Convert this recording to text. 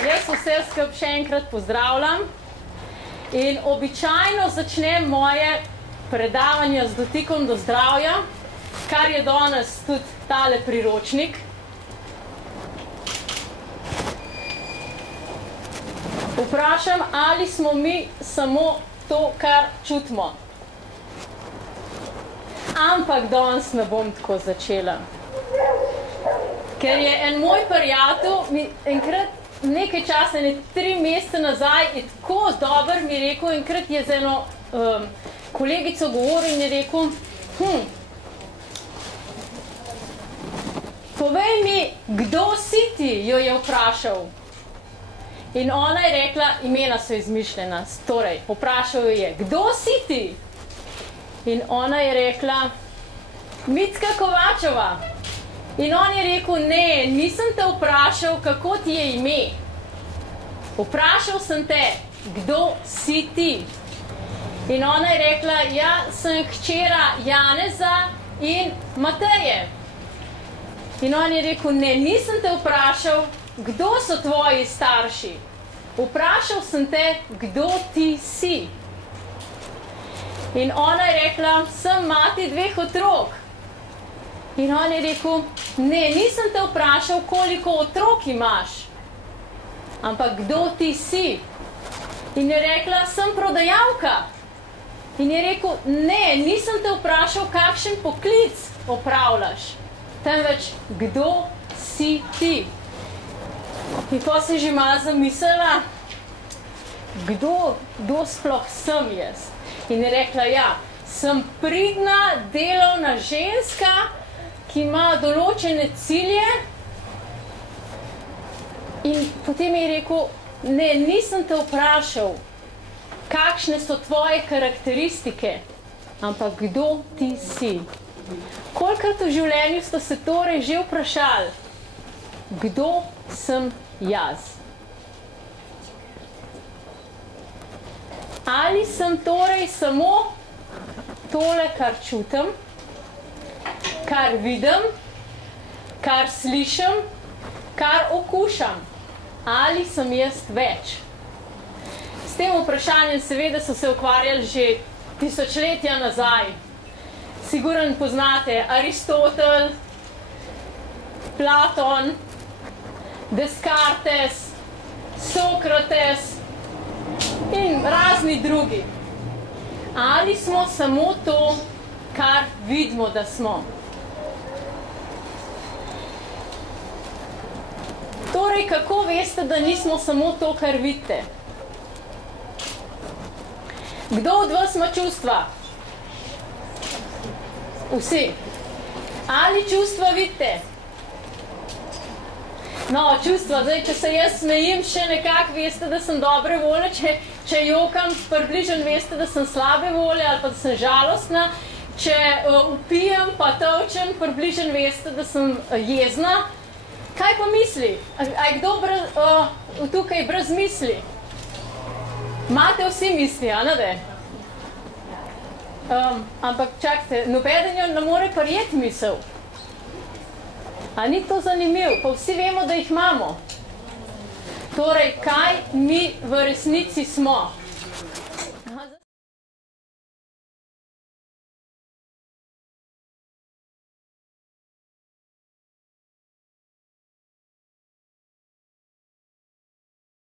Jaz vse skupaj še enkrat pozdravljam in običajno začnem moje predavanje z dotikom do zdravja, kar je danes tudi tale priročnik. Vprašam, ali smo mi samo to, kar čutimo. Ampak danes ne bom tako začela. Ker je en moj prijatelj mi enkrat nekaj časa, 3 mesece nazaj, je tako dober mi rekel, enkrat je z eno kolegico govoril in je rekel, povej mi, kdo si ti, jo je vprašal. In ona je rekla, imena so izmišljena, torej, vprašal jo je, kdo si ti? In ona je rekla, Micka Kovačeva. In on je rekel, ne, nisem te vprašal, kako ti je ime. Vprašal sem te, kdo si ti. In ona je rekla, ja, sem hčera Janeza in Mateje. In on je rekel, ne, nisem te vprašal, kdo so tvoji starši. Vprašal sem te, kdo ti si. In ona je rekla, sem mati 2 otrok. In on je rekel, ne, nisem te vprašal, koliko otrok imaš, ampak kdo ti si. In je rekla, sem prodajalka. In je rekel, ne, nisem te vprašal, kakšen poklic opravljaš, temveč kdo si ti. In ko si že malo zamislila, kdo sploh sem jaz. In je rekla, ja, sem pridna, delovna ženska, ki ima določene cilje. In potem je rekel, ne, nisem te vprašal, kakšne so tvoje karakteristike, ampak kdo ti si. Kolikrat v življenju ste se torej že vprašali, kdo sem jaz? Ali sem torej samo tole, kar čutim, kar vidim, kar slišim, kar okušam? Ali sem jaz več? S tem vprašanjem seveda so se ukvarjali že tisočletja nazaj. Sigurno poznate Aristotel, Platon, Descartes, Sokrates in razni drugi. Ali smo samo to, kar vidimo, da smo? Torej, kako veste, da nismo samo to, kar vidite? Kdo od vas ima čustva? Vsi. Ali čustva vidite? No, čustva, zdaj, če se jaz smejim, še nekako veste, da sem dobre volje, če jokam, približno veste, da sem slabe volje ali pa da sem žalostna, če upijem pa tolčem, približno veste, da sem jezna. Kaj pa misli? A je kdo tukaj brez misli? Imate vsi misli, a ne da? Ampak čakajte, nobeden jo ne more prijeti misel. A ni to zanimivo? Pa vsi vemo, da jih imamo. Torej, kaj mi v resnici smo?